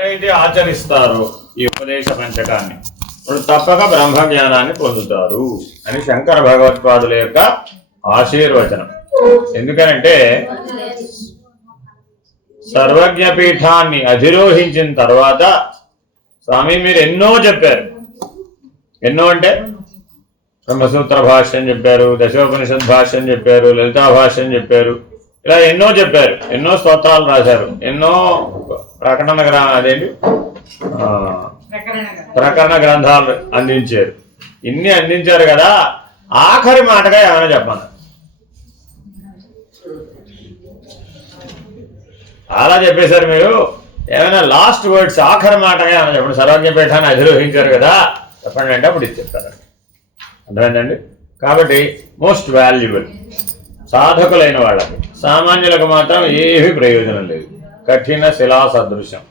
ఎవరైతే ఆచరిస్తారో ఈ ఉపదేశ పంచకాన్ని ఇప్పుడు తప్పక బ్రహ్మ జ్ఞానాన్ని పొందుతారు అని శంకర భగవత్పాదుల యొక్క ఆశీర్వచనం. ఎందుకనంటే సర్వజ్ఞ పీఠాన్ని అధిరోహించిన తర్వాత స్వామి మీరు ఎన్నో చెప్పారు. ఎన్నో అంటే బ్రహ్మసూత్ర భాష్యం చెప్పారు, దశోపనిషద్ భాష్యం చెప్పారు, లలితా భాష్యం చెప్పారు, ఇలా ఎన్నో చెప్పారు. ఎన్నో స్తోత్రాలు రాశారు, ఎన్నో ప్రకరణ గ్రంథాలు అందించారు. ఇన్ని అందించారు కదా, ఆఖరి మాటగా ఏమైనా చెప్పాను. అలా చెప్పేశారు మీరు. ఏమైనా లాస్ట్ వర్డ్స్ ఆఖరి మాటగా ఏమైనా చెప్పండి. సర్వజ్ఞపీఠాన్ని అధిరోహించారు కదా, చెప్పండి అంటే అప్పుడు ఇది చెప్తారు. అర్థమైందండి? కాబట్టి మోస్ట్ వాల్యుబుల్ సాధకులైన వాళ్ళకి, సామాన్యులకు మాత్రం ఏమీ ప్రయోజనం లేదు. కఠిన శిలా సదృశ్యం,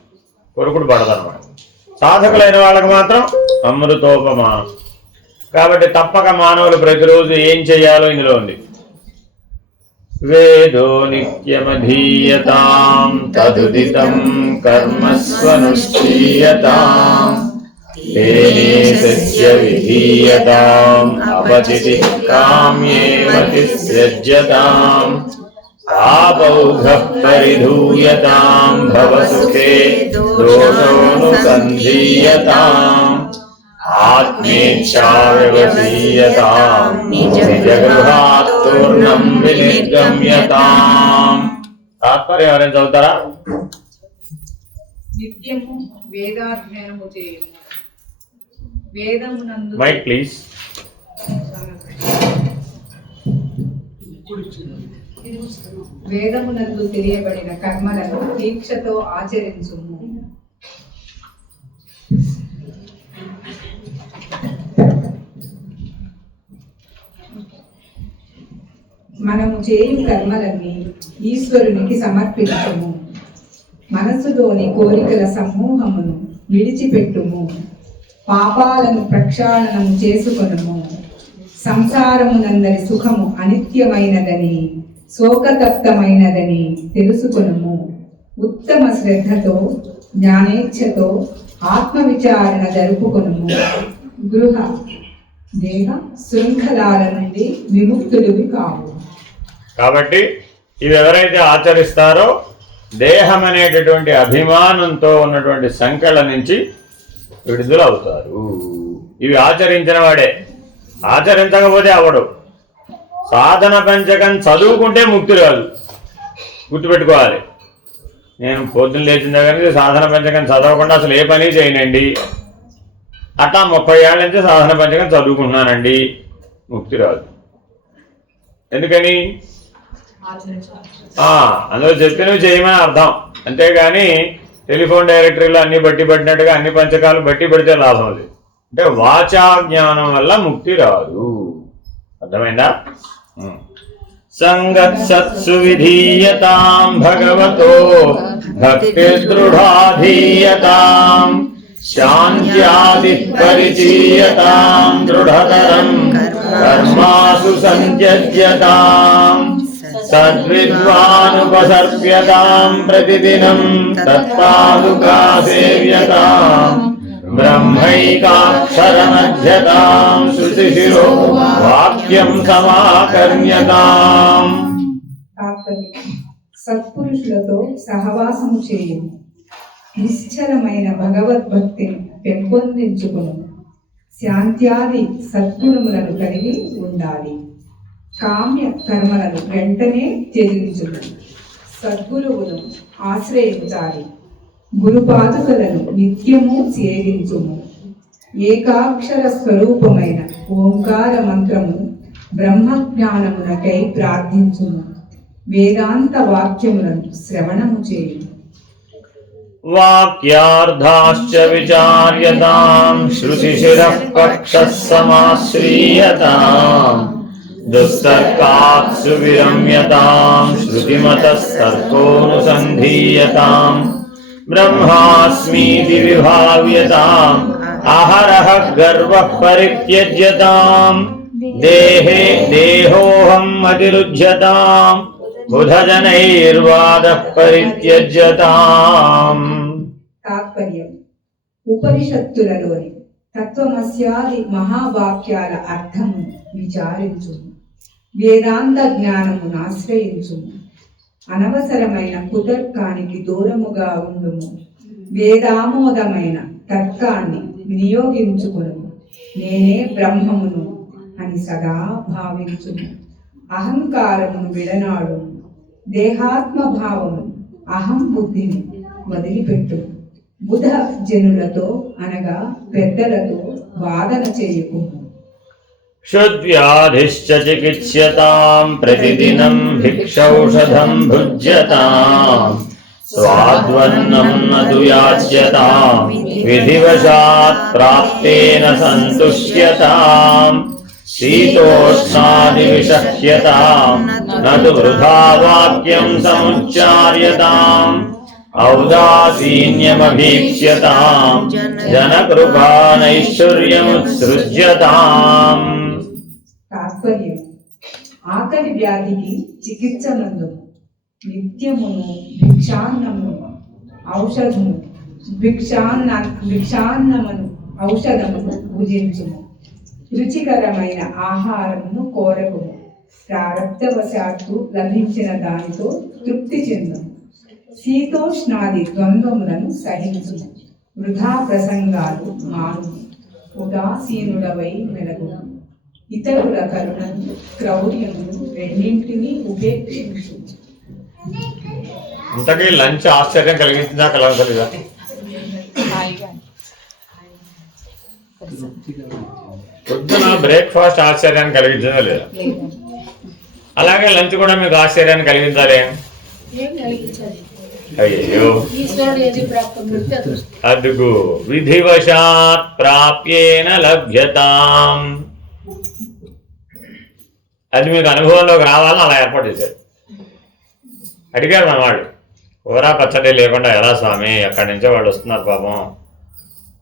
కొరుకుడు పడదన్నమాట. సాధకులైన వాళ్ళకి మాత్రం అమృతోపమానం. కాబట్టి తప్పక మానవులు ప్రతిరోజు ఏం చేయాలో ఇందులో ఉంది. వేదో నిత్యమధీయతాం తదుదితం కర్మస్వనుష్ఠీయతాం తేనే సస్య విధీయతాం అపచితి కామ్యేవతి సజ్జతాం పాపౌఘః పరిధూయతాం భవసుఖే దోషోనుసంధీయతాం ఆత్మేచ్ఛావ్యవసీయతాం నిజగృహాత్ పూర్ణం వినిర్గమ్యతాం. తాత్పర్యం ఎవరైనా చదువుతారా? నిత్యము వేదాధ్యయనము చేయము. వేదమునందు మైక్ ప్లీజ్. వేదమునందు తెలియబడిన కర్మలను దీక్షతో ఆచరించుము. మనము చేయు కర్మలన్నీ ఈశ్వరునికి సమర్పించము. మనసులోని కోరికల సమూహమును విడిచిపెట్టుము. పాపాలను ప్రక్షాళనము చేసుకొనుము. సంసారమునందరి సుఖము అనిత్యమైనదని, శోకతప్తమైనదని తెలుసుకొనుము. ఉత్తమ శ్రద్ధతో జ్ఞానేచ్ఛతో ఆత్మవిచారణ జరుపుకొనుము. గృహ దేహ శృంఖలాల నుండి విముక్తుడివి కావు. కాబట్టి ఇవి ఎవరైతే ఆచరిస్తారో దేహం అనేటటువంటి అభిమానంతో ఉన్నటువంటి సంఖ్యల నుంచి విడుదల అవుతారు. ఇవి ఆచరించిన వాడే, ఆచరించకపోతే అవడు. సాధన పంచకం చదువుకుంటే ముక్తి రాదు, గుర్తుపెట్టుకోవాలి. నేను పొద్దున్న లేచిన దగ్గర నుంచి సాధన పంచకం చదవకుండా అసలు ఏ పని చేయనండి, అట్లా 30 ఏళ్ళ నుంచి సాధన పంచకం చదువుకుంటున్నానండి, ముక్తి రాదు. ఎందుకని? అందులో చెప్పినవి చేయమని అర్థం, అంతేగాని టెలిఫోన్ డైరెక్టరీలో అన్ని బట్టి పట్టినట్టుగా అన్ని పంచకాలు బట్టి పడితే లాభం లేదు. అంటే వాచా జ్ఞానం వల్ల ముక్తి రాదు. అర్థమైందా? సంగత్సత్సు విధీయతాం భగవతో భక్తి దృఢాధీయతాం శాంత్యాది పరిచీయతాం దృఢతరం కర్మాసు సంత్యజ్యతాం సద్విద్వానుపసర్ప్యతాం ప్రతిదినం తత్పాదుకా సేవ్యతాం బ్రహ్మైకాక్షరమధ్యతాం శృతిశిరో వాక్యం సమాకర్ణ్యతాం. సత్పురుషులతో సహవాసము చేయు. నిశ్చలమైన భగవద్భక్తిని పెంపొందించుకును. శాంత్యాది సద్గుణములను కలిగి ఉండాలి. కామ్య కర్మలను వెంటనే త్యజించును. సద్గురువును ఆశ్రయించాలి. గురుపాదుకలను నిత్యము సేవించుము. ఏకాక్షర స్వరూపమైన ఓంకార మంత్రము బ్రహ్మజ్ఞానమునకై ప్రార్థించుము. వేదాంత వాక్యములను శ్రవణము చేయు. వాక్యార్థాశ్చ విచార్యతాం శృతిశిరః పక్షః సమాశ్రీయతాం దుస్తర్కాత్సు విరమ్యతాం శృతిమతః తర్కోనుసంధీయతాం బ్రహ్మాస్మీతి విభావ్యతాం అహరః గర్వః పరిత్యజ్యతాం దేహే దేహోహం అతిరుధ్యతాం బుధజనైర్వాదః పరిత్యజ్యతాం. తాత్పర్యం ఉపనిషత్తులలోని తత్వమస్యాది మహావాక్యాల అర్థము విచారించుము. వేదాంత జ్ఞానమును ఆశ్రయించుము. అనవసరమైన కుతర్కానికి దూరముగా ఉండుము. వేదామోదమైన తర్కాన్ని వినియోగించుకును. నేనే బ్రహ్మమును అని సదా భావించుము. అహంకారమును విడనాడు. దేహాత్మభావము అహం బుద్ధిని వదిలిపెట్టు. బుధ జనులతో అనగా పెద్దలతో వాదన చేయకు. క్షుద్వ్యాధిశ్చ చికిత్స్యతాం ప్రతిదినం భిక్షౌషధం భుజ్యతాం స్వాద్వన్నం నతు యాజ్యతాం విధివశాత్ ప్రాప్తేన సంతుష్యతాం శీతోష్ణాదివిషహ్యతాం నతు వృథా వాక్యం సముచ్చార్యతాం ఔదాసీన్యమభీక్ష్యతాం జనకృపానైశ్వర్యముత్సృజ్యతాం. తాత్పర్యం ఆకలి వ్యాధికి చికిత్స నందుము. నిత్యమును భిక్షాన్నమును ఔషధము భిక్షాన్నమును ఔషధమును భుజించుము. రుచికరమైన ఆహారమును కోరకుము. ప్రారబ్ధవశాత్తు లభించిన దానితో తృప్తి చెందుము. శీతోష్ణాది ద్వంద్వములను సహించుము. వృధా ప్రసంగాలు మాను. ఉదాసీనుడవై మెలగు. ఇతరుల కరుణను క్రౌర్యమును రెండింటినీ ఉపేక్షించు. ఇంతకీ లంచ్ ఆశ్చర్యం కలిగించిందా కలగలేదా? పొద్దున బ్రేక్ఫాస్ట్ ఆశ్చర్యాన్ని కలిగించదా లేదా? అలాగే లంచ్ కూడా మీకు ఆశ్చర్యాన్ని కలిగించాలి. అయ్యో అదుగు విధివశాత్ ప్రాప్యేన లభ్యతాం. అది మీకు అనుభవంలోకి రావాలని అలా ఏర్పాటు చేశారు. అడిగారు మన వాళ్ళు, కూర పచ్చడి లేకుండా ఎలా స్వామి, ఎక్కడి నుంచో వాళ్ళు వస్తున్నారు పాపం,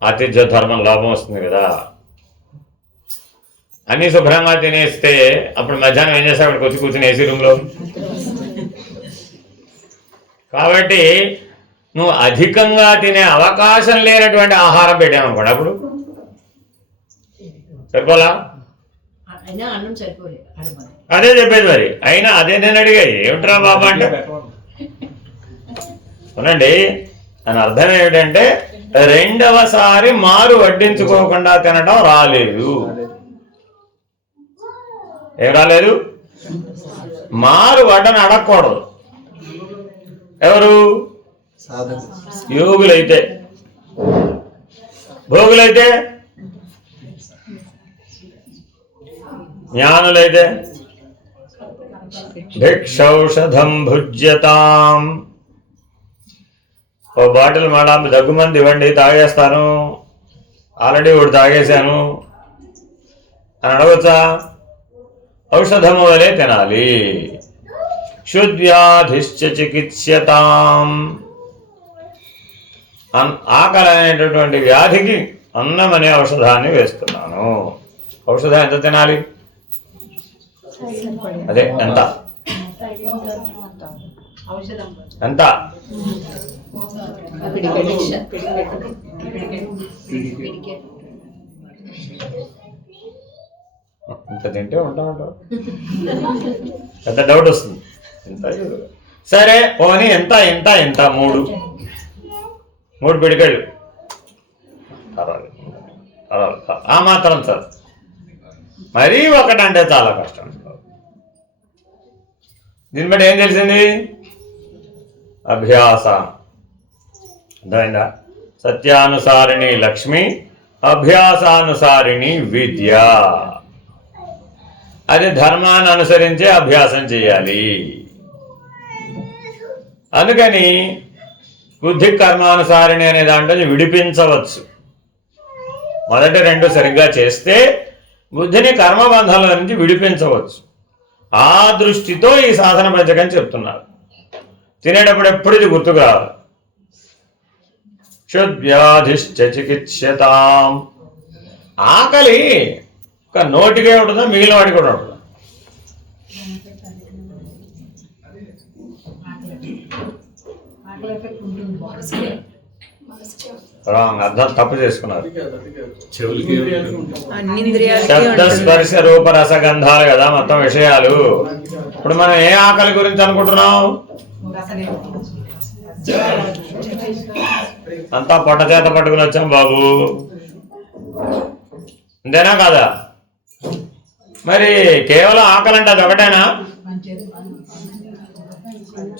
ఆతిథ్య ధర్మం లోపం వస్తుంది కదా, అన్నీ శుభ్రంగా తినేస్తే అప్పుడు మధ్యాహ్నం ఏం చేస్తే అక్కడ కూర్చుని ఏసీ రూమ్లో. కాబట్టి నువ్వు అధికంగా తినే అవకాశం లేనటువంటి ఆహారం పెట్టామనుకోండి, అప్పుడు సరిపోలా? అదే చెప్పేది మరి. అయినా అదే నేను అడిగాయి, ఏమిట్రా బాబా అంటే అవునండి. దాని అర్థం ఏమిటంటే రెండవసారి మారు వడ్డించుకోకుండా తినడం రాలేదు. ఏం రాలేదు? మారు వడ్డను అడగకూడదు. ఎవరు? యోగులైతే. భోగులైతే, జ్ఞానులైతే భిక్షౌషధం భుజ్యతాం. ఓ బాటిల్ మేడం దగ్గుమంది ఇవ్వండి, తాగేస్తాను, ఆల్రెడీ ఒకటి తాగేశాను అని అడగచ్చా? ఔషధము వలె తినాలి. క్షుద్వ్యాధిశ్చ చికిత్స్యతాం. ఆకలి అనేటటువంటి వ్యాధికి అన్నం అనే ఔషధాన్ని వేస్తున్నాను. ఔషధం ఎంత తినాలి? అదే ఎంత ఎంత? ఇంత తింటే ఉంటామంటారు. పెద్ద డౌట్ వస్తుంది. ఎంత? సరే పోనీ ఎంత ఎంత ఎంత? మూడు పిడికెళ్ళు. ఆ మాత్రం సార్, మరీ ఒకటంటే చాలా కష్టం. దీన్ని బట్టి ఏం తెలిసింది? అభ్యాస. అర్థమైందా? సత్యానుసారిణి లక్ష్మి, అభ్యాసానుసారిణి విద్య. అది ధర్మాన్ని అనుసరించే అభ్యాసం చేయాలి. అందుకని బుద్ధి కర్మానుసారిణి అనే దాంట్లో విడిపించవచ్చు. మొదటి రెండు సరిగ్గా చేస్తే బుద్ధిని కర్మబంధాల నుంచి విడిపించవచ్చు. ఆ దృష్టితో ఈ సాధన పంచకం చెప్తున్నారు. తినేటప్పుడు ఎప్పుడు ఇది గుర్తుకు రావాలి. క్షుద్వ్యాధిశ్చ చికిత్స్యతాం. ఆకలి ఒక నోటికే ఉంటుందా, మిగిలిన వాడికి కూడా ఉంటుందా? రాంగ్, అర్థం తప్పు చేసుకున్నారు. అన్ని ఇంద్రియాలకి శబ్ద స్పర్శ రూప రసగంధాలు కదా మొత్తం విషయాలు. ఇప్పుడు మనం ఏ ఆకలి గురించి అనుకుంటున్నాం? అంతా పొట్ట చేత పట్టుకుని వచ్చాం బాబు, అంతేనా కాదా? మరి కేవలం ఆకలి అంటే అది ఒకటేనా?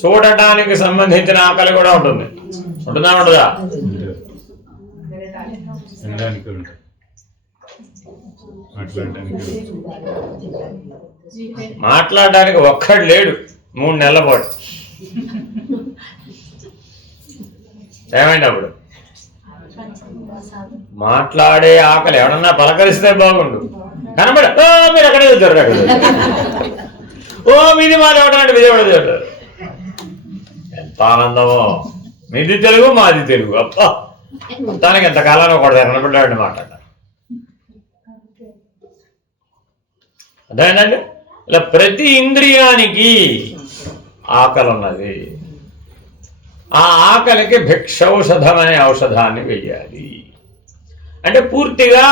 చూడటానికి సంబంధించిన ఆకలి కూడా ఉంటుంది. ఉంటుందా ఉండదా? మాట్లాడడానికి ఒక్కడు లేడు 3 నెలల పాటు. ఏమైంది అప్పుడు? మాట్లాడే ఆకలి. ఎవడన్నా పలకరిస్తే బాగుండు, కనబడ మీరు ఎక్కడే చూస్తారు, ఓ మీది మాది ఎవడంటే విజయవాడ చూస్తారు. ఎంత ఆనందమో! మీది తెలుగు మాది తెలుగు. అప్ప మొత్తానికి ఎంతకాలంలో ఒకటి కనబడ్డాడు మాట్లాడ. అదేనండి, ఇలా ప్రతి ఇంద్రియానికి ఆకలి ఉన్నది. ఆ ఆకలికి భిక్షౌషధం అనే ఔషధాన్ని వెయ్యాలి. అంటే పూర్తిగా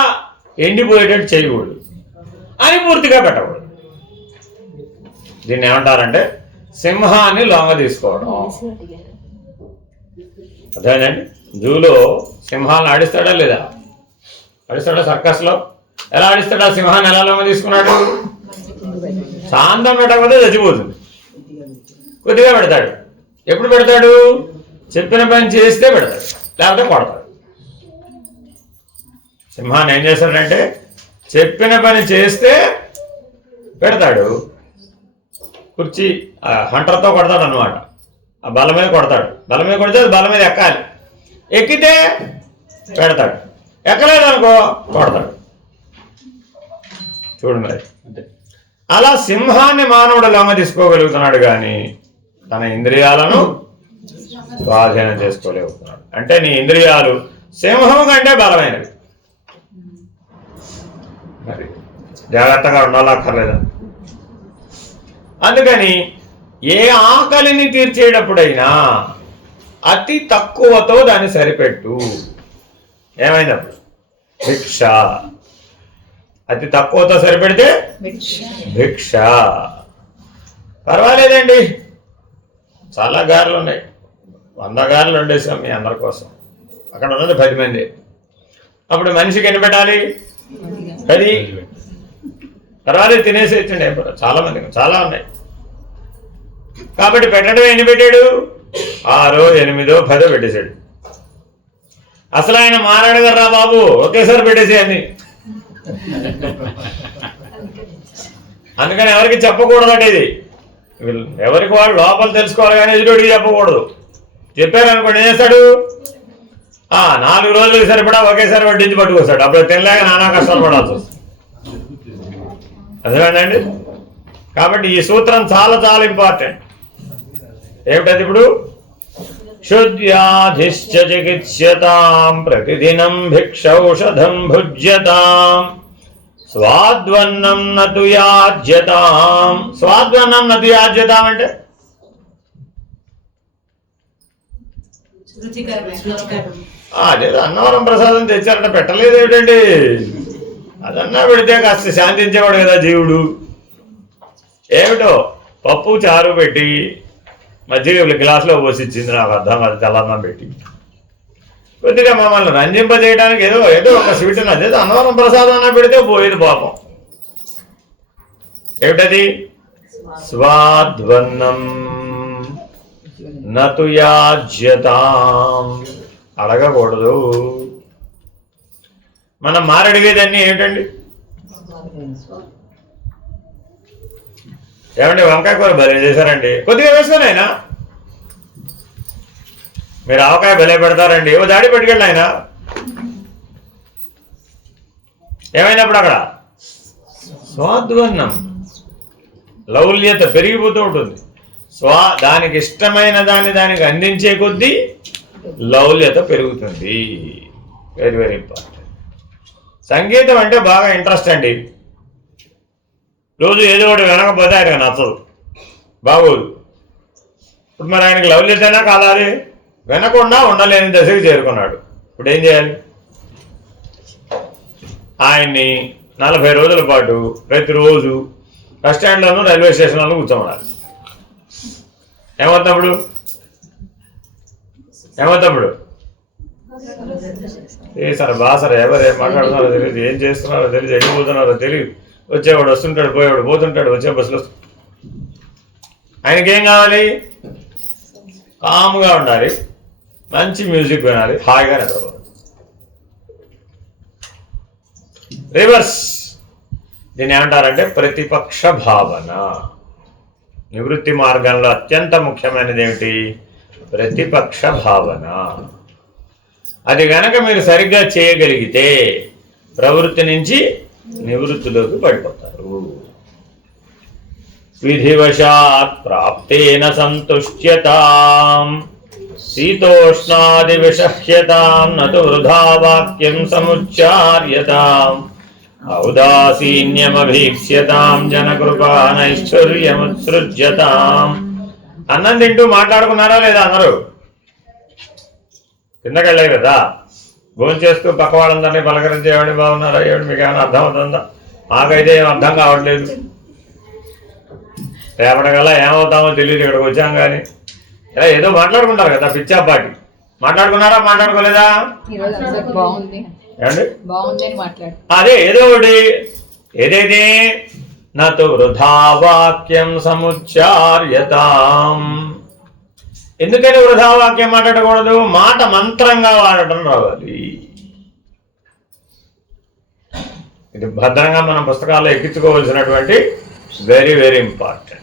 ఎండిపోయేటట్టు చేయకూడదు అని పూర్తిగా పెట్టకూడదు. దీన్ని ఏమంటారంటే సింహాన్ని లొంగ తీసుకోవడం. అదేనండి, జూలో సింహాలను ఆడిస్తాడా లేదా? ఆడిస్తాడా? సర్కస్లో ఎలా ఆడిస్తాడు? ఆ సింహాన్ని ఎలా లొంగ తీసుకున్నాడు? శాంతం పెట్టకపోతే చచ్చిపోతుంది. కొద్దిగా పెడతాడు. ఎప్పుడు పెడతాడు? చెప్పిన పని చేస్తే పెడతాడు, లేకపోతే కొడతాడు. సింహాన్ని ఏం చేస్తాడంటే చెప్పిన పని చేస్తే పెడతాడు. కుర్చీ హంటర్తో కొడతాడు అనమాట. ఆ బల మీద కొడతాడు. బల మీద కొడితే అది బల మీద ఎక్కాలి. ఎక్కితే పెడతాడు, ఎక్కలేదనుకో కొడతాడు. చూడు మరి, అలా సింహాన్ని మానవుడు లొంగ తీసుకోగలుగుతున్నాడు కానీ తన ఇంద్రియాలను స్వాధీనం చేసుకోలేకపోతున్నాడు. అంటే నీ ఇంద్రియాలు సింహం కంటే బలమైనవి. మరి జాగ్రత్తగా ఉండాలక్కర్లేదా? అందుకని ఏ ఆకలిని తీర్చేటప్పుడైనా అతి తక్కువతో దాన్ని సరిపెట్టు. ఏమైనప్పుడు భిక్ష. అతి తక్కువతో సరిపెడితే భిక్ష. పర్వాలేదండి, చాలా గారెలు ఉన్నాయి. 100 గారెలు వండేసాం మీ అందరి కోసం. అక్కడ ఉన్నది 10 మంది. అప్పుడు మనిషికి ఎన్ని పెట్టాలి? 10. పర్వాలేదు, తినేసి ఇచ్చండి. చాలా మంది, చాలా ఉన్నాయి కాబట్టి పెట్టడం ఎన్ని పెట్టాడు? 6, 8, 10 పెట్టేశాడు. అసలు ఆయన మారాడు కదరా బాబు, ఒకేసారి పెట్టేసేయని. అందుకని ఎవరికి చెప్పకూడదండి. ఇది ఎవరికి వాళ్ళు లోపల తెలుసుకోవాలి కానీ ఎదుటికి చెప్పకూడదు. చెప్పారనుకోండి ఏం చేస్తాడు? 4 రోజులకి సరిపడా ఒకేసారి వడ్డించి పట్టుకొస్తాడు. అప్పుడు తినలేక నానా కష్టాలు పడాల్సి వస్తుంది. అదేనండి, కాబట్టి ఈ సూత్రం చాలా చాలా ఇంపార్టెంట్. ఏమిటది? ఇప్పుడు శుద్ధ్యాధిశ్చ చికిత్స్యతాం ప్రతిదినం భిక్షౌషధం భుజ్యతాం స్వాద్వన్నం నతు యాజ్యతాం. స్వాద్వన్నం నతు యాజ్యతాం అంటే అదేదో అన్నవరం ప్రసాదం తెచ్చారంట, పెట్టలేదు ఏమిటండి? అదన్నా పెడితే కాస్త శాంతించేవాడు కదా జీవుడు. ఏమిటో పప్పు చారు పెట్టి మజ్జిగ గ్లాసులో పోసి ఇచ్చింది. నాకు అర్థం కాదు. తెల్లన్నం పెట్టి కొద్దిగా మమ్మల్ని రంజింపజేయడానికి ఏదో ఏదో ఒక స్వీట్ అదేదో అన్నవరం ప్రసాదం అన్న పెడితే పోయేది పాపం. ఏమిటది? స్వాద్వన్నం నతు యాజ్యతాం. అడగకూడదు. మనం మారడిగేదన్నీ ఏమిటండి? ఏమంటే వంకాయ కూర భలే చేశారండి, కొద్దిగా వేసుకొని ఆయన. మీరు ఆవకాయ భలే పెడతారండి, ఓ దాడి పెట్టుకెళ్ళి ఆయన. ఏమైనప్పుడు అక్కడ స్వాద్వన్నం, లౌల్యత పెరిగిపోతూ ఉంటుంది. దానికి ఇష్టమైన దాన్ని దానికి అందించే కొద్దీ లౌల్యత పెరుగుతుంది. Very very important. సంగీతం అంటే బాగా ఇంట్రెస్ట్ అండి. రోజు ఏదో ఒకటి వినకపోతే ఆయనకు నచ్చదు, బాగోదు. ఇప్పుడు మరి ఆయనకి లౌల్యతైనా కాదా? అది వినకుండా ఉండలేని దశకి చేరుకున్నాడు. ఇప్పుడు ఏం చేయాలి? ఆయన్ని 40 రోజుల పాటు ప్రతిరోజు బస్ స్టాండ్లోనూ రైల్వే స్టేషన్లోనూ కూర్చోమన్నారు. ఏమవుతాడు? సార్ బాసర ఎవరు ఏం మాట్లాడుతున్నారో తెలియదు, ఏం చేస్తున్నారో తెలియదు, ఎడిపోతున్నారో తెలియదు, వచ్చేవాడు వస్తుంటాడు, పోయేవాడు పోతుంటాడు, వచ్చే బస్సులో. ఆయనకేం కావాలి? కామ్గా ఉండాలి, మంచి మ్యూజిక్ వినాలి, హాయిగా నిద్రపోవాలి. రివర్స్ దీన్ని ఏమంటారంటే ప్రతిపక్ష భావన. నివృత్తి మార్గంలో అత్యంత ముఖ్యమైనది ఏమిటి? ప్రతిపక్ష భావన. అది గనక మీరు సరిగ్గా చేయగలిగితే ప్రవృత్తి నుంచి నివృత్తిలోకి పడిపోతారు. విధివశాత్ ప్రాప్తేన సంతుష్ట్యతాం శీతోష్ణాది విషహ్యతాం నతు వృధా వాక్యం సముచ్చార్యతాం ఔదాసీన్యమభీక్ష్యతాం జనకృపా నైశ్వర్యముత్సృజ్యతాం. అన్నం తింటూ మాట్లాడుకున్నారా లేదా? అందరూ కిందకెళ్ళాయి కదా. భోంచేస్తూ పక్క వాళ్ళందరినీ పలకరించేవాడి బాగున్నారా, ఏమిటి మీకు ఏమైనా అర్థం అవుతుందా? మాకైతే ఏం అర్థం కావట్లేదు. రేపటికల్లా ఏమవుతామో తెలియదు. ఇక్కడికి వచ్చాం కానీ ఇలా ఏదో మాట్లాడుకుంటారు కదా, పిచ్చాపాటి. మాట్లాడుకున్నారా, మాట్లాడుకోలేదా? అదే ఏదో ఒకటి. ఏదైతే నతు వృధా వాక్యం సముచ్చార్యతాం. ఎందుకని వృధా వాక్యం మాట్లాడకూడదు? మాట మంత్రంగా వాడటం రావాలి. ఇది భద్రంగా మనం పుస్తకాల్లో ఎక్కించుకోవాల్సినటువంటి వెరీ వెరీ ఇంపార్టెంట్.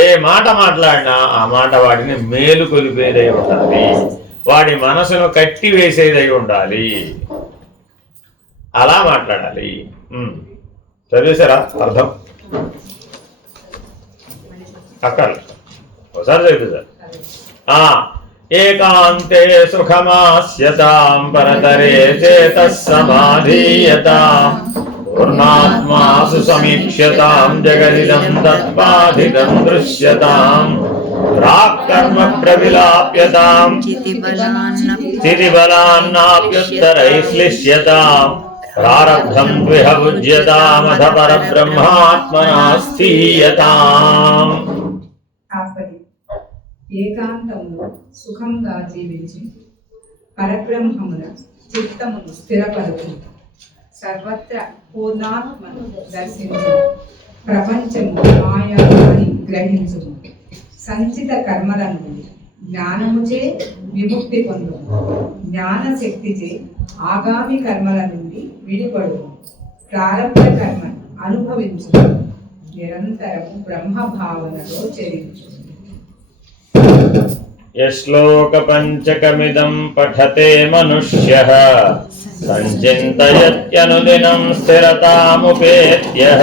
ఏ మాట మాట్లాడినా ఆ మాట వాడిని మేలు కొలిపేదై ఉండాలి, వాడి మనసును కట్టి వేసేదై ఉండాలి. అలా మాట్లాడాలి. చదివేశారా అర్థం? అక్కడ ఒకసారి చదివేశారు. ఏకాంతే సుఖమాస్యతాం పరతరే చేతః సమాధీయతాం పూర్ణాత్మాసు సమీక్ష్యతాం జగదిదం తత్పాధితం దృశ్యతాం ప్రాక్కర్మ ప్రవిలాప్యతాం స్థితిబలాన్నాప్యుత్తరైశ్లిష్యతాం ప్రారబ్ధం ద్విహ భుజ్యతామథ పరబ్రహ్మాత్మనా స్థీయతాం. ఏకాంతంలో సుఖంగా జీవించి పరబ్రహ్మమున చిత్తమును స్థిరపరచు, సర్వత్ర పూర్ణాత్మను దర్శించు, ప్రపంచము మాయా అని గ్రహించు, సంచిత కర్మల నుండి జ్ఞానముచే విముక్తి పొందు, జ్ఞాన శక్తిచే ఆగామి కర్మల నుండి విడిపడు, ప్రారబ్ధ కర్మను అనుభవించు, నిరంతరము బ్రహ్మ భావనలో చెరించు. యశ్లోక పంచకమిదం పఠతే మనుష్యః సంచింతయత్యనుదినం స్థిరతాముపేత్యః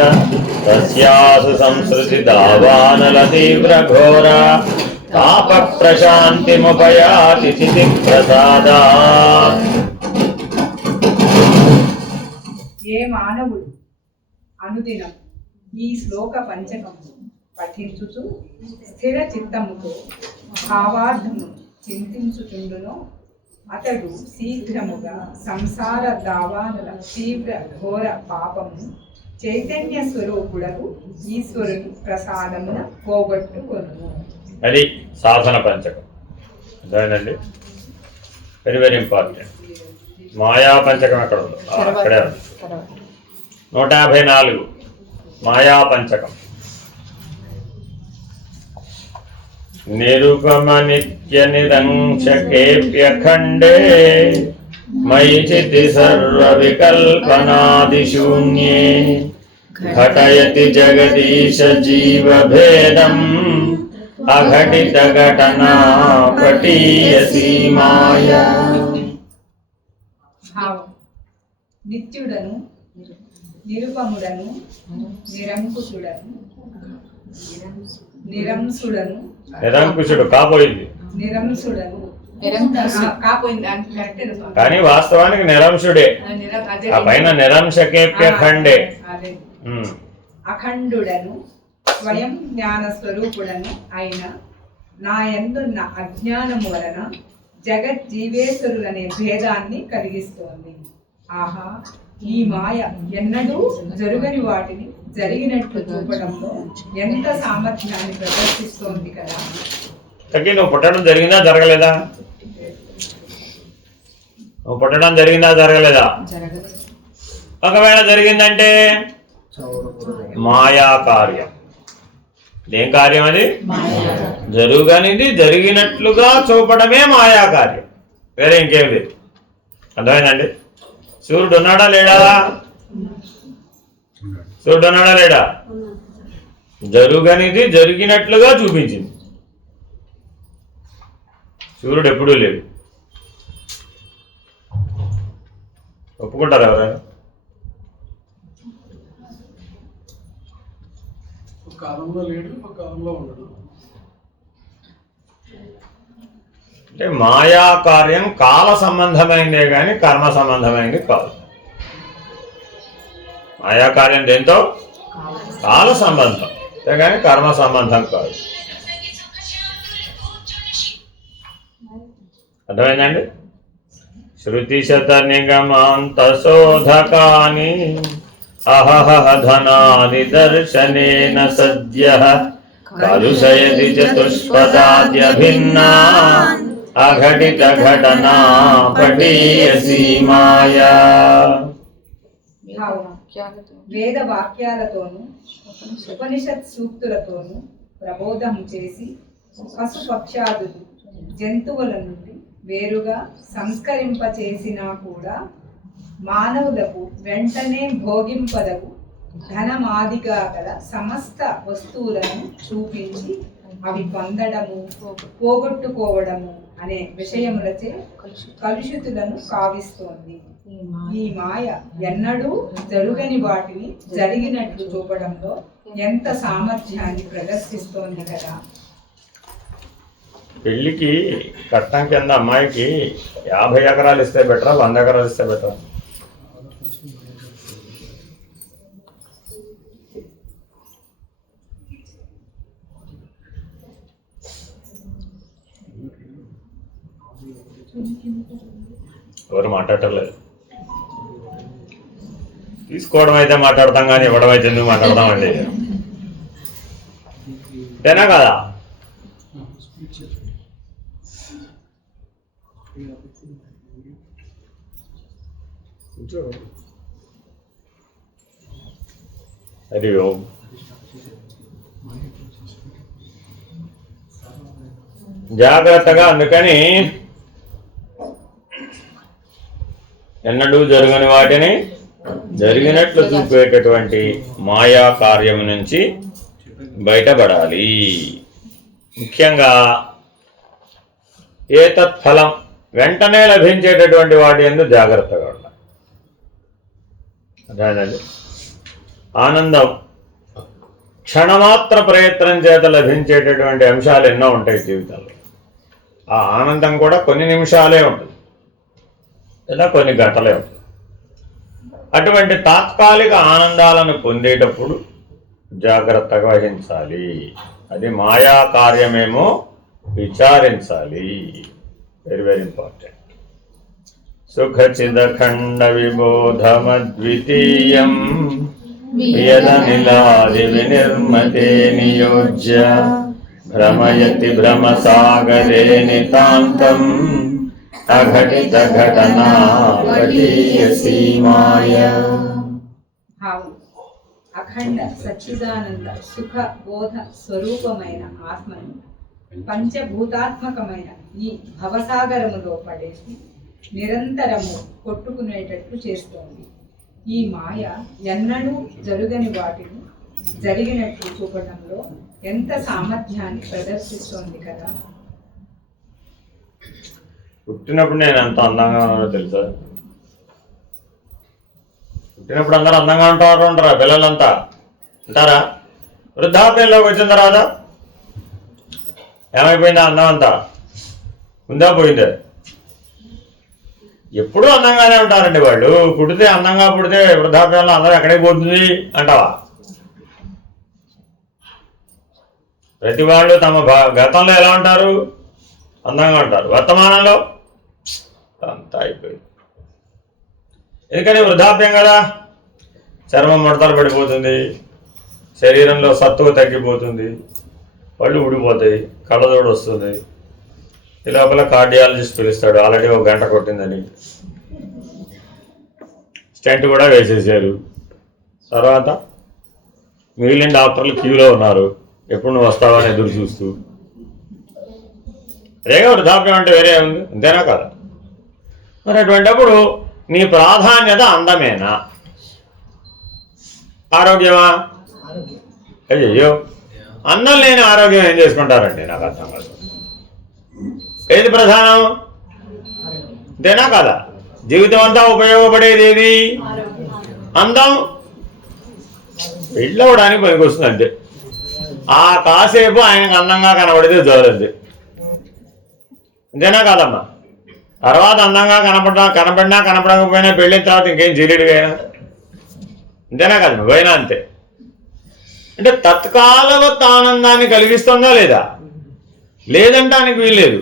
తస్యాసు సంసృతి దావానల తీవ్ర ఘోర తాప ప్రశాంతిముపయాతి చితి ప్రసాదాత్. ఏ మానవుడు అనుదినం ఈ శ్లోక పంచకము పఠించుచు స్థిర చిత్తముతో భావార్థము చింతించుచుండునో అతడు శీఘ్రముగా సంసార దావానుల తీవ్ర ఘోర పాపము చైతన్య స్వరూపుడకు ఈశ్వరుని ప్రసాదమున పోగొట్టుకొను. అది సాధన పంచకం. అదేనండి, వెరీ వెరీ ఇంపార్టెంట్. మాయా పంచకం ఎక్కడ ఉందో అక్కడే ఉంది. 154 మాయా పంచకం. నిరుపమ నిత్య నిరంశకేప్యఖండే మయి చితి సర్వ వికల్పనాదిశూన్యే ఘటయతి జగదీశ జీవభేదం అఘటిత ఘటనా పటీయసి మాయా. నిత్యుడను నిరుపముడను నిరంకుశుడను నిరంసుడను నిరంకుశుడు కాపోయింది, నిరంసుడను కాపోయింది కానీ వాస్తవానికి నిరంశుడే. ఆ పైన నిరంశకేప్య ఖండే. అఖండుడను స్వయం జ్ఞాన స్వరూపుడను అయిన నా యందున్న అజ్ఞానము వలన జగజ్జీవేశ్వరులనే భేదాన్ని కలిగిస్తోంది. ఆహా, ఈ మాయ ఎన్నడూ జరుగని వాటిని జరిగినట్లు చూపడంలో ఎంత సామర్థ్యాన్ని ప్రదర్శిస్తోంది కదా. నువ్వు పుట్టడం జరిగిందా జరగలేదా? నువ్వు పుట్టడం జరిగిందా జరగలేదా? ఒకవేళ జరిగిందంటే మాయా కార్యం. ఏం కార్యం అది? జరుగనిది జరిగినట్లుగా చూపడమే మాయా కార్యం, వేరే ఇంకేం లేదు. అర్థమైందండి? సూర్యుడు ఉన్నాడా లేడా? సూర్యుడు ఉన్నాడా లేడా? జరుగనిది జరిగినట్లుగా చూపించింది. సూర్యుడు ఎప్పుడూ లేడు. ఒప్పుకుంటారు ఎవరైనా? కాలంలో లేడు, ఒక కాలంలో ఉండడు. అంటే మాయా కార్యం కాల సంబంధమైందే కానీ కర్మ సంబంధమైంది కాదు. మాయా కార్యం దేంతో? కాల సంబంధం, కానీ కర్మ సంబంధం కాదు. అర్థమైందండి? శృతి శత నిగమాంత శోధకాని అహహ ధనాది దర్శనేన సద్యః కలుషయతి చతుష్పదాద్య భిన్నా అఘటిత ఘటనా పఠీయసి మాయా. వేద వాక్యాలతోనూ ఉపనిషత్ సూక్తులతోనూ ప్రబోధం చేసి పశుపక్షాదులు జంతువుల నుండి వేరుగా సంస్కరింపచేసినా కూడా మానవులకు వెంటనే భోగింపదగు ధనమాదిగా గల సమస్త వస్తువులను చూపించి అవి పొందడము పోగొట్టుకోవడము అనే విషయములచే కలుషితులను కావిస్తోంది. ఈ మాయ ఎన్నడూ జరుగని వాటిని జరిగినట్లు చూపడంలో ఎంత సామర్థ్యాన్ని ప్రదర్శిస్తోంది కదా. పెళ్లికి కట్నం కింద అమ్మాయికి 50 ఎకరాలు ఇస్తే బెటరా, 100 ఎకరాలు ఇస్తే బెటరా? ఎవరు మాట్లాడలేదు. తీసుకోవడం అయితే మాట్లాడతాం కానీ ఇవ్వడం అయితే ఎందుకు మాట్లాడతామండి? అంతేనా కదా? హరి ఓం. జాగ్రత్తగా, అందుకని ఎన్నడూ జరగని వాటిని జరిగినట్లు చూపేటటువంటి మాయా కార్యం నుంచి బయటపడాలి. ముఖ్యంగా ఏతత్ ఫలం వెంటనే లభించేటటువంటి వాటి యందు జాగ్రత్తగా ఉండాలి. అదేనండి, ఆనందం క్షణమాత్ర ప్రయత్నం చేత లభించేటటువంటి అంశాలు ఎన్నో ఉంటాయి జీవితంలో. ఆ ఆనందం కూడా కొన్ని నిమిషాలే ఉంటుంది లేదా కొన్ని గంటలే ఉంటుంది. అటువంటి తాత్కాలిక ఆనందాలను పొందేటప్పుడు జాగ్రత్తగా వహించాలి. అది మాయా కార్యమేమో విచారించాలి. Very very important. సుఖచిదఖండ విబోధమద్వితీయం యదనిలాది వినిర్మతే నియోజ్య భ్రమయతి భ్రమసాగరే నితాంతం అఘటిత ఘటనా పఠీయసి మాయా. అఖండ సచ్చిదానంద సుఖ బోధ స్వరూపమైన ఆత్మను పంచభూతాత్మకమైన ఈ భవసాగరములో పడేసి నిరంతరము కొట్టుకునేటట్లు చేస్తోంది. ఈ మాయ ఎన్నడూ జరుగని వాటిని జరిగినట్లు చూపడంలో ఎంత సామర్థ్యాన్ని ప్రదర్శిస్తోంది కదా. పుట్టినప్పుడు నేను ఎంత అందంగా ఉన్నానో తెలుసా? పుట్టినప్పుడు అందరూ అందంగా ఉంటారా పిల్లలంతా? అంటారా? వృద్ధాప్యంలోకి వచ్చిన తర్వాత ఏమైపోయిందా అందం అంతా? ఉందా పోయిందే? ఎప్పుడూ అందంగానే ఉంటారండి వాళ్ళు. పుడితే అందంగా పుడితే వృద్ధాప్యంలో అందరూ ఎక్కడికి పోతుంది అంటావా? ప్రతి వాళ్ళు తమ గతంలో ఎలా ఉంటారు? అందంగా ఉంటారు. వర్తమానంలో అంతా అయిపోయింది. ఎందుకని వృద్ధాప్యం కదా, చర్మం ముడతలు పడిపోతుంది, శరీరంలో సత్తువ తగ్గిపోతుంది, పళ్ళు ఊడిపోతాయి, కళ్ళజోడు వస్తుంది. ఈ లోపల కార్డియాలజిస్ట్ పిలుస్తాడు, ఆల్రెడీ 1 గంట కొట్టిందని, స్టెంట్ కూడా వేసేసారు. తర్వాత మిగిలిన డాక్టర్లు క్యూలో ఉన్నారు, ఎప్పుడు నువ్వు వస్తావా అని ఎదురు చూస్తూ. అదేగా వృద్ధాప్యం అంటే వేరే ఉంది, అంతేనా కదా? మరి అటువంటిప్పుడు నీ ప్రాధాన్యత అందమేనా, ఆరోగ్యమా? అయ్యో, అందం లేని ఆరోగ్యం ఏం చేసుకుంటారండి, నాకు అర్థం కాదు. ఏది ప్రధానం, అంతేనా కదా? జీవితం అంతా ఉపయోగపడేది ఏది? అందం. పెళ్ళవడానికి పనికి వస్తుంది అంతే. ఆ కాసేపు ఆయనకు అందంగా కనబడితే చాలండి, అంతేనా కాదమ్మా? తర్వాత అందంగా కనపడినా కనపడకపోయినా పెళ్ళిన తర్వాత ఇంకేం చేయలేడుగా, అంతేనా కదా? నువ్వైనా అంతే. అంటే తత్కాలవత్ ఆనందాన్ని కలిగిస్తుందా లేదా? లేదంటానికి వీల్లేదు.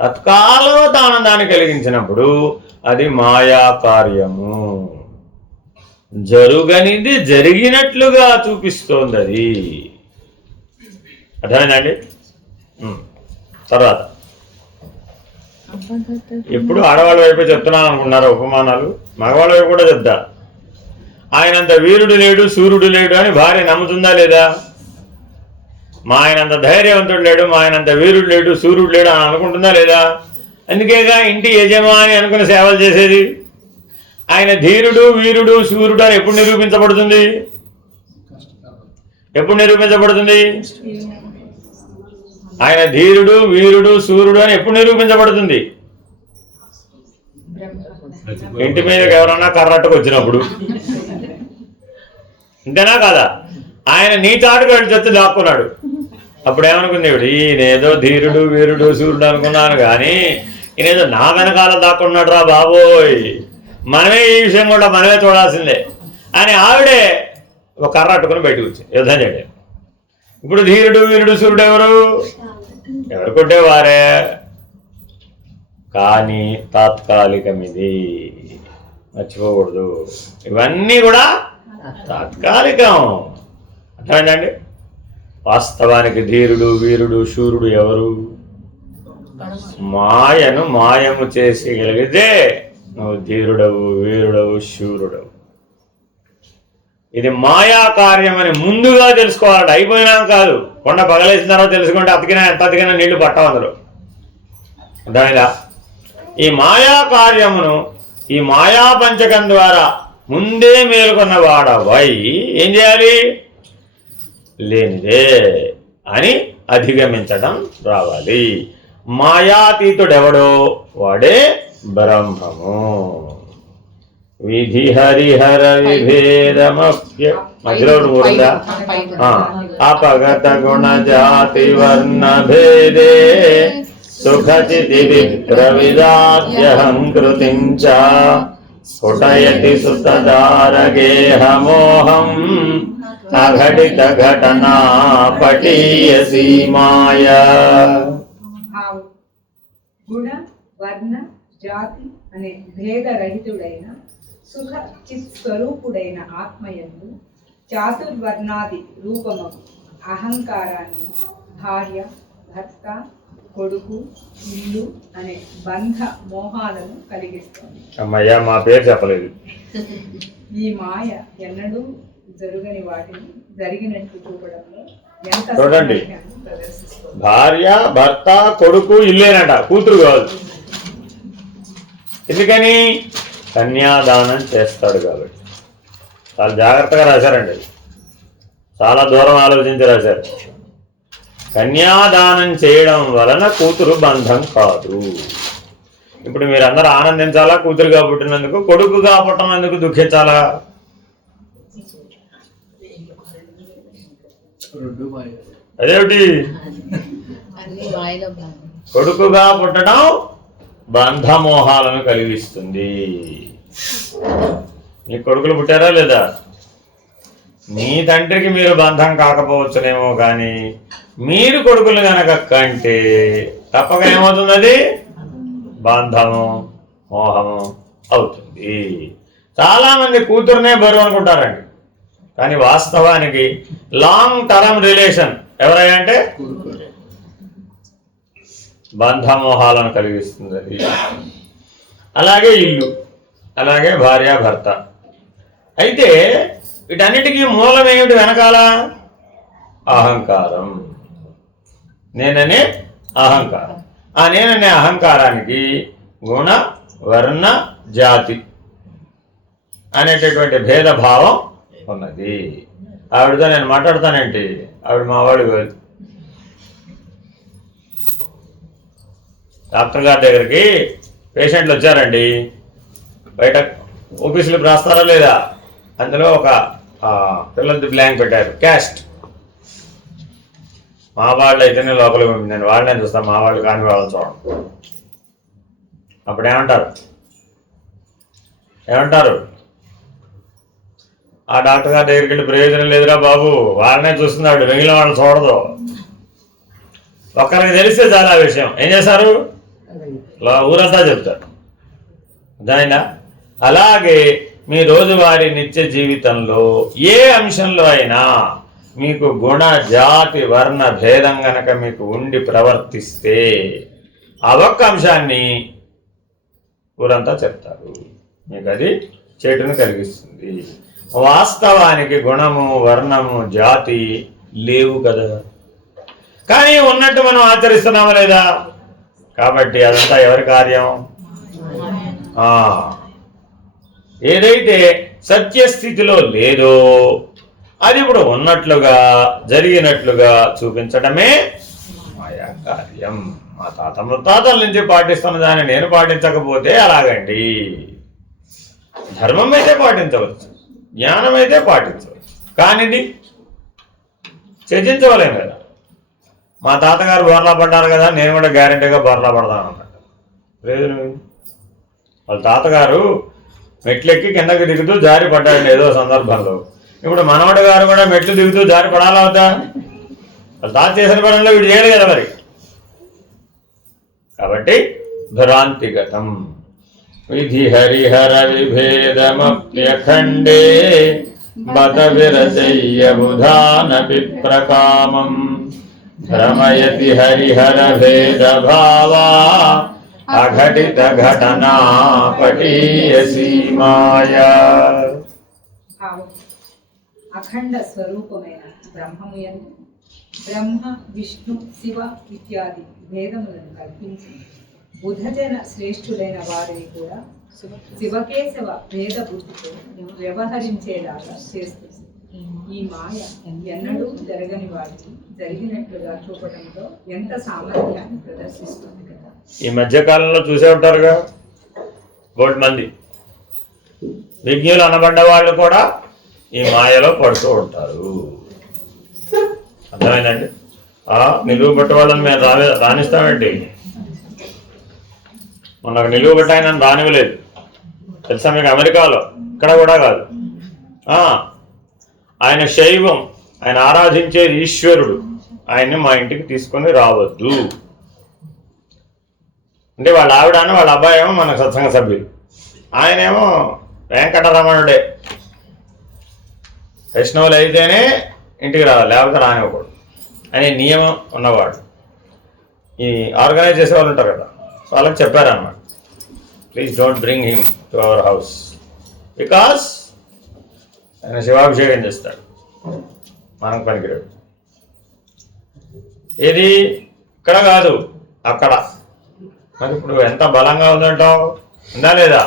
తత్కాలవత్ ఆనందాన్ని కలిగించినప్పుడు అది మాయా కార్యము, జరుగనిది జరిగినట్లుగా చూపిస్తోంది అది. అర్థమైందండి? తర్వాత ఇప్పుడు ఆడవాళ్ళ వైపు చెప్తున్నాను అనుకున్నారు ఉపమానాలు, మగవాళ్ళ వైపు కూడా చెప్తా. ఆయనంత వీరుడు లేడు, సూర్యుడు లేడు అని భార్య నమ్ముతుందా లేదా? మా ఆయనంత ధైర్యవంతుడు లేడు, మా ఆయనంత వీరుడు లేడు, సూర్యుడు లేడు అని అనుకుంటుందా లేదా? అందుకేగా ఇంటి యజమాని అనుకుని సేవలు చేసేది. ఆయన ధీరుడు, వీరుడు, సూర్యుడు అని ఎప్పుడు నిరూపించబడుతుంది? ఎప్పుడు నిరూపించబడుతుంది? ఆయన ధీరుడు, వీరుడు, సూర్యుడు అని ఎప్పుడు నిరూపించబడుతుంది? ఇంటి మీదకి ఎవరన్నా కర్రట్టుకు వచ్చినప్పుడు, అంతేనా కాదా? ఆయన నీ చాటుకు వెళ్ళి చెత్త దాక్కున్నాడు, అప్పుడు ఏమనుకునేవాడు? ఈయనేదో ధీరుడు, వీరుడు, సూర్యుడు అనుకున్నాను కానీ ఈయనేదో నా వెనకాల దాక్కున్నాడు రా బాబోయ్, మనమే ఈ విషయం కూడా మనమే చూడాల్సిందే అని ఆవిడే ఒక కర్ర అట్టుకుని బయటకు వచ్చింది యుద్ధం చేయడం. ఇప్పుడు ధీరుడు, వీరుడు, సూర్యుడు ఎవరు కొట్టేవారే, కానీ తాత్కాలికం, ఇది మర్చిపోకూడదు. ఇవన్నీ కూడా తాత్కాలికం, అర్థమైందండి? వాస్తవానికి ధీరుడు, వీరుడు, శూరుడు ఎవరు? మాయను మాయము చేసేయగలిగితే నువ్వు ధీరుడవు, వీరుడవు, శూరుడవు. ఇది మాయా కార్యం అని ముందుగా తెలుసుకోవాలంటే, అయిపోయినాం కాదు. కొండ పగలేసిన తర్వాత తెలుసుకుంటే ఎంత అతికినా నీళ్లు పట్టవు అందులో, అర్థమైందా? ఈ మాయా కార్యమును ఈ మాయా పంచకం ద్వారా ముందే మేలుకొన్నవాడవై ఏం చేయాలి? లేనిదే అని అధిగమించడం రావాలి. మాయాతీతుడెవడో వాడే బ్రహ్మము. విధి హరిహర విభేదమప్య మధ్యలో ఊరుందా? అపగత గుణ జాతి వర్ణ భేదే సుఖచితి విప్రవిదాద్యహం కృతించ స్ఫుటయతి సుతదారగేహమోహం అఘటిత ఘటనా పటీయసి మాయ. గుణ వర్ణ జాతి అనే భేదరహితుడైన సుఖ చిత్ స్వరూపుడైన ఆత్మయందు చాతుర్వర్ణాది రూపము అహంకారాన్ని భార్య, భర్త, కొడుకు, ఇల్లు అనే బంధ మోహాలను కలిగిస్తుంది. అమ్మయ్యా, మా పేరు చెప్పలేదు. ఈ మాయ ఎన్నడూ జరుగని వాటిని జరిగినట్లు చూపడంలో ఎంత చూడండి, ప్రదర్శిస్తుంది. భార్య, భర్త, కొడుకు, ఇల్లేనట, కూతురు కాదు. ఎందుకని? కన్యాదానం చేస్తాడు కాబట్టి. చాలా జాగ్రత్తగా రాశారండి, చాలా దూరం ఆలోచించి రాశారు. కన్యాదానం చేయడం వలన కూతురు బంధం కాదు. ఇప్పుడు మీరందరూ ఆనందించాలా కూతురుగా పుట్టినందుకు? కొడుకుగా పుట్టినందుకు దుఃఖించాలా? అదేమిటి? కొడుకుగా పుట్టడం బంధమోహాలను కలిగిస్తుంది. నీ కొడుకులు పుట్టారా లేదా? మీ తండ్రికి మీరు బంధం కాకపోవచ్చునేమో కానీ మీరు కొడుకులు కనుక కంటే తప్పక ఏమవుతుంది? అది బంధము. మోహము అవుతుంది. చాలామంది కూతురునే బరువు అనుకుంటారండి, కానీ వాస్తవానికి లాంగ్ టర్మ్ రిలేషన్ ఎవరై అంటే బంధమోహాలను కలిగిస్తుంది అది. అలాగే ఇల్లు, అలాగే భార్య భర్త. అయితే వీటన్నిటికీ మూలం ఏమిటి వెనకాల? అహంకారం, నేననే అహంకారం. ఆ నేననే అహంకారానికి గుణ వర్ణ జాతి అనేటటువంటి భేదభావం ఉన్నది. ఆవిడతో నేను మాట్లాడతానేంటి, ఆవిడ మావాడు కాదు. డాక్టర్ గారి దగ్గరికి పేషెంట్లు వచ్చారండి, బయట ఓపీసులు రాస్తారా లేదా, అందులో ఒక పిల్లలది బ్లాంక్ పెట్టారు, క్యాస్ట్. మా వాళ్ళు అయితేనే లోపలికి నేను వాళ్ళనే చూస్తాను, మా వాళ్ళు కాని వాళ్ళని చూడండి. అప్పుడు ఏమంటారు? ఆ డాక్టర్ గారి దగ్గరికి వెళ్ళి ప్రయోజనం లేదురా బాబు, వాళ్ళనే చూస్తున్నాడు, మిగిలిన వాళ్ళు చూడదు. ఒక్కరికి తెలిస్తే చాలా విషయం ఏం చేస్తారు, ఊరంతా చెప్తారు. అర్థమైందా? అలాగే మీ రోజువారీ నిత్య జీవితంలో ఏ అంశంలో అయినా మీకు గుణ జాతి వర్ణ భేదం గనక మీకు ఉండి ప్రవర్తిస్తే ఆ ఒక్క అంశాన్ని ఊరంతా చెప్తారు, మీకు అది చెడును కలిగిస్తుంది. వాస్తవానికి గుణము వర్ణము జాతి లేవు కదా, కానీ ఉన్నట్టు మనం ఆచరిస్తున్నామా లేదా? కాబట్టి అదంతా ఎవరి కార్యం? ఏదైతే సత్యస్థితిలో లేదో అది ఇప్పుడు ఉన్నట్లుగా జరిగినట్లుగా చూపించడమే మాయా కార్యం. మా తాత ముత్తాతల నుంచి పాటిస్తున్న దాన్ని నేను పాటించకపోతే అలాగండి. ధర్మం అయితే పాటించవచ్చు, జ్ఞానం అయితే పాటించవచ్చు, కానీ ఇది త్యజించవలేము కదా. మా తాతగారు బోర్లా పడ్డారు కదా, నేను కూడా గ్యారెంటీగా బోర్లా పడతాను అన్నట్టు. లేదు, వాళ్ళ తాతగారు మెట్లెక్కి కిందకి దిగుతూ జారి పడ్డాడు ఏదో సందర్భంలో. ఇప్పుడు మనవడు గారు కూడా మెట్లు దిగుతూ జారి పడాలా అవుతా? వాళ్ళ తాత చేసిన పడంలో వీడు చేయడు కదా మరి. కాబట్టి భ్రాంతిగతం విధి హరిహర విభేదమప్యఖండే బత విరచయ్య బుధానపి ప్రకామం భ్రమయతి హరిహర భేద భావా అఘటిత ఘటనా పటీయసి మాయా. అఖండ స్వరూపమైన బ్రహ్మము యందు బ్రహ్మ విష్ణు శివ ఇత్యాది భేదములను కల్పించి బుధజన శ్రేష్ఠులైన వారిని కూడా శివకేశవ భేద బుద్ధితో వ్యవహరించేలాగా చేస్తుంది. ఈ మాయ ఎన్నడూ జరగని వాటికి జరిగినట్లుగా చూపడంలో ఎంత సామర్థ్యాన్ని ప్రదర్శిస్తుంది కదా. ఈ మధ్యకాలంలో చూసే ఉంటారుగా, కోటి మంది విజ్ఞులు అనబడ్డ వాళ్ళు కూడా ఈ మాయలో పడుతూ ఉంటారు. అర్థమైందండి? నిలువు పట్టు వాళ్ళని మేము రాణిస్తామండి. మొన్న నిలువు పట్టు ఆయన రానివ్వలేదు తెలుసా మీకు, అమెరికాలో. ఇక్కడ కూడా కాదు. ఆయన శైవం, ఆయన ఆరాధించే ఈశ్వరుడు, ఆయన్ని మా ఇంటికి తీసుకొని రావద్దు అంటే వాళ్ళ ఆవిడను వాళ్ళ అబ్బాయి ఏమో మన సత్సంగ సభ్యులు, ఆయనేమో వెంకటరమణుడే. వైష్ణవులు అయితేనే ఇంటికి రావాలి, లేకపోతే రానివ్వకూడదు అనే నియమం ఉన్నవాడు. ఈ ఆర్గనైజ్ చేసే వాళ్ళు ఉంటారు కదా, వాళ్ళకి చెప్పారన్నమాట, please don't bring him to our house because ఆయన శివాభిషేకం చేస్తాడు, మనకు పనికిరాడు. ఏది ఇక్కడ కాదు అక్కడ. మరి ఇప్పుడు ఎంత బలంగా ఉందంటావు, ఉందా లేదా?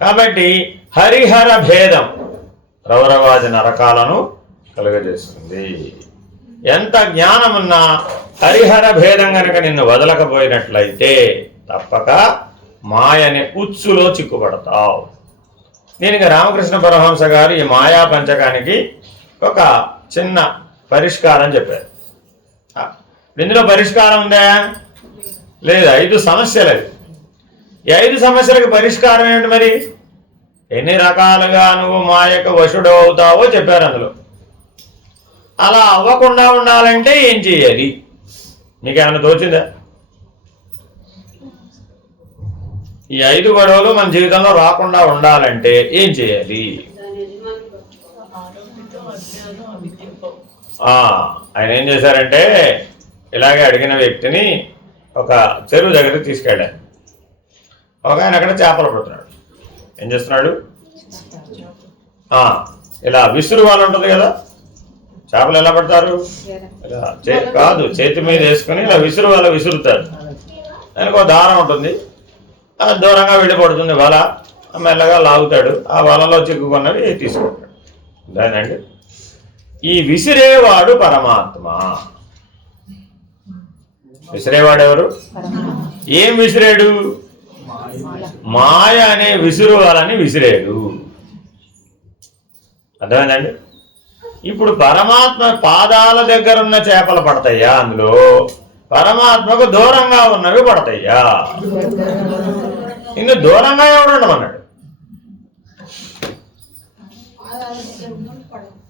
కాబట్టి హరిహర భేదం రౌరవాది నరకాలను కలుగజేస్తుంది. ఎంత జ్ఞానమున్నా హరిహర భేదం కనుక నిన్ను వదలకపోయినట్లయితే తప్పక మాయని ఉచ్చులో చిక్కుపడతావు. దీనికి రామకృష్ణ పరమహంస గారు ఈ మాయా పంచకానికి ఒక చిన్న పరిష్కారం చెప్పారు. ఇందులో పరిష్కారం ఉందా? లేదు. 5 సమస్యలు అవి. ఈ 5 సమస్యలకు పరిష్కారం ఏమిటి మరి? ఎన్ని రకాలుగా నువ్వు మాయకు వశుడు అవుతావో చెప్పారు అందులో. అలా అవ్వకుండా ఉండాలంటే ఏం చేయాలి? మీకేమైనా తోచిందా? ఈ 5 గొడవలు మన జీవితంలో రాకుండా ఉండాలంటే ఏం చేయాలి? ఆయన ఏం చేశారంటే ఇలాగే అడిగిన వ్యక్తిని ఒక చెరువు దగ్గరికి తీసుకెళ్ళారు. ఒక ఆయన అక్కడ చేపలు పడుతున్నాడు. ఏం చేస్తున్నాడు? ఇలా విసురు వాళ్ళు ఉంటుంది కదా, చేపలు ఎలా పడతారు? ఇలా కాదు, చేతి మీద వేసుకుని ఇలా విసురు వాళ్ళ విసురుతారు. దానికి ఒక దారం ఉంటుంది, దూరంగా వెళ్ళిపడుతుంది వల. మెల్లగా లాగుతాడు, ఆ వలలో చిక్కుకున్నవి తీసుకుంటాడు. దానండి ఈ విసిరేవాడు పరమాత్మ. విసిరేవాడు ఎవరు? ఏం విసిరాడు? మాయ అనే విసురు వాళ్ళని విసిరాడు. అర్థమైందండి? ఇప్పుడు పరమాత్మ పాదాల దగ్గర ఉన్న చేపలు పడతాయా? అందులో పరమాత్మకు దూరంగా ఉన్నవి పడతాయా? ఇందు దూరంగా ఎవడుండమన్నాడు?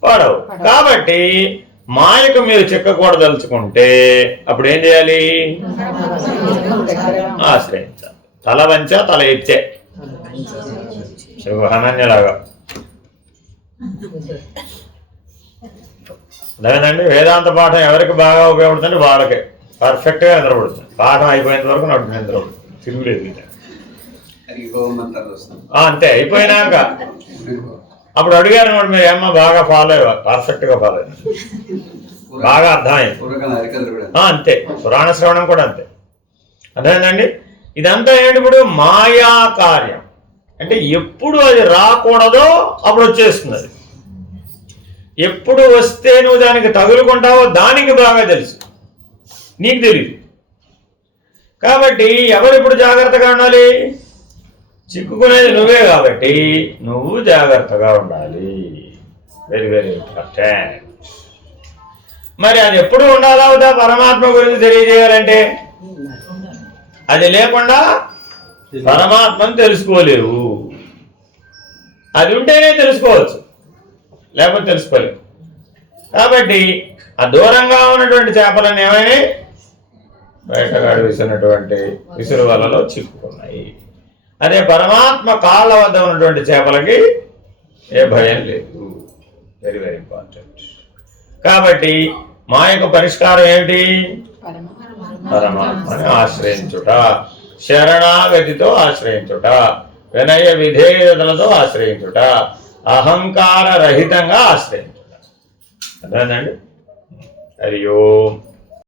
పడవు. కాబట్టి మాయకు మీరు చిక్కకూడదలుచుకుంటే అప్పుడు ఏం చేయాలి? ఆశ్రయించాలి. తల వంచా తల ఎచ్చే అనన్యలాగా. అదేనండి వేదాంత పాఠం ఎవరికి బాగా ఉపయోగపడుతుంది? వాళ్ళకే పర్ఫెక్ట్గా నిద్రపడుతుంది. పాఠం అయిపోయేంత వరకు నాకు నిద్రపడుతుంది, తిరుగులేదు. అంతే అయిపోయినాక అప్పుడు అడిగారు అనమాట, మీరు ఏమన్నా బాగా ఫాలో అయ్యారు? పర్ఫెక్ట్గా ఫాలో అయ్యారు, బాగా అర్థమైంది. అంతే పురాణ శ్రవణం కూడా అంతే. అర్థమైందండి? ఇదంతా ఏంటి? ఇప్పుడు మాయా కార్యం అంటే ఎప్పుడు అది రాకూడదో అప్పుడు వచ్చేస్తుంది. అది ఎప్పుడు వస్తే నువ్వు దానికి తగులుకుంటావో దానికి బాగా తెలుసు, నీకు తెలియదు. కాబట్టి ఎవరిప్పుడు జాగ్రత్తగా ఉండాలి? చిక్కుకునేది నువ్వే, కాబట్టి నువ్వు జాగ్రత్తగా ఉండాలి. Very very important. మరి అది ఎప్పుడు ఉండాలా అవుతా? పరమాత్మ గురించి తెలియజేయాలంటే అది లేకుండా పరమాత్మను తెలుసుకోలేవు. అది ఉంటేనే తెలుసుకోవచ్చు, లేకపోతే తెలుసుకోలేవు. కాబట్టి ఆ దూరంగా ఉన్నటువంటి చేపలను ఏమైనా బయటగాడు విసిరినటువంటి విసురు వలలో చిక్కుకున్నాయి. అదే పరమాత్మ కాళ్ళ వద్ద ఉన్నటువంటి చేపలకి ఏ భయం లేదు. Very very important. కాబట్టి మా యొక్క పరిష్కారం ఏమిటి? పరమాత్మని ఆశ్రయించుట, శరణాగతితో ఆశ్రయించుట, వినయ విధేయతలతో ఆశ్రయించుట, అహంకార రహితంగా ఆశ్రయించుట. అదేనండి. హరి ఓం.